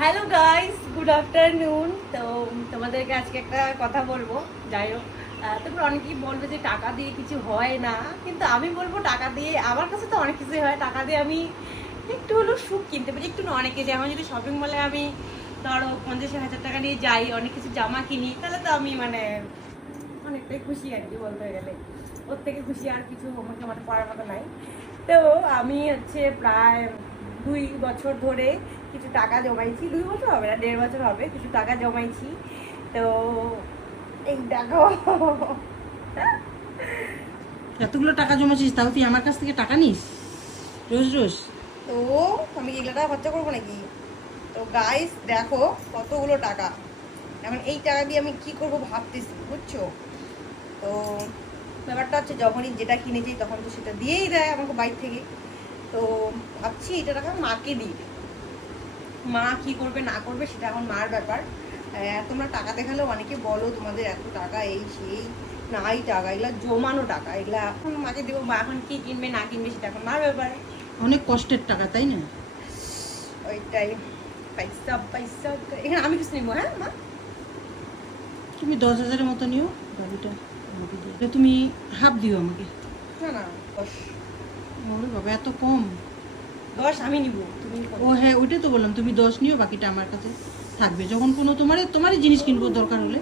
Hello guys, good afternoon. তো তোমাদেরকে আজকে একটা কথা বলবো। যাই হোক, তোমরা অনেকেই বলবে যে টাকা দিয়ে কিছু হয় না, কিন্তু আমি বলবো টাকা দিয়ে আমার কাছে তো অনেক কিছুই হয়। টাকা দিয়ে আমি একটু হলেও সুখ কিনতে পারি, একটু না অনেকে। যেমন যদি শপিং মলে আমি ধরো 50,000 টাকা নিয়ে যাই, অনেক কিছু জামা কিনি, তাহলে তো আমি মানে অনেকটাই খুশি আর কি, বলতে গেলে। ওর থেকে খুশি আর কিছু আমাকে মানে করার মতো নাই। তো আমি হচ্ছে প্রায় 2 বছর ধরে কিছু টাকা জমাইছি। 2 বছর হবে না, 1.5 বছর হবে, কিছু টাকা জমাইছি। তো এই দেখো, এতগুলো টাকা জমেছিস, তাও তুই আমার কাছ থেকে টাকা নিস রোজ রোজ? তো আমি এগুলো টাকা খরচা করবো নাকি? তো গাইস দেখো কতগুলো টাকা। এখন এই টাকা দিয়ে আমি কি করবো ভাবতেছি, বুঝছো? তো ব্যাপারটা হচ্ছে যখনই যেটা কিনেছি তখন তো সেটা দিয়েই দেয় আমাকে বাইরে থেকে। তো ভাবছি এটা টাকা মাকে দিই। মা কি করবে না করবে সেটা এখন মার ব্যাপার। তোমরা টাকা দেখালেও অনেকে বলো তোমাদের এত টাকা, এই সেই। নাই টাকা, এগুলা জমানো টাকা, এগুলা এখন মাকে দেবো। মা এখন কি কিনবে না কিনবে সেটা এখন মার ব্যাপার। অনেক কষ্টের টাকা, তাই না? ওইটাই। পয়সা পয়সা এখানে আমি কিছু নিবো, হ্যাঁ মা? তুমি 10,000-এর মতো নিও, গাড়িটা আমাকে দিও। এটা তুমি হাফ দিও আমাকে। না না, 10। ওরে বাবা, এত কম! 10 আমি নিবো, তুমি ও হ্যাঁ, ওইটাই তো বললাম, তুমি 10 নিও, বাকিটা আমার কাছে থাকবে। যখন কোনো তোমারই জিনিস কিনবো দরকার হলে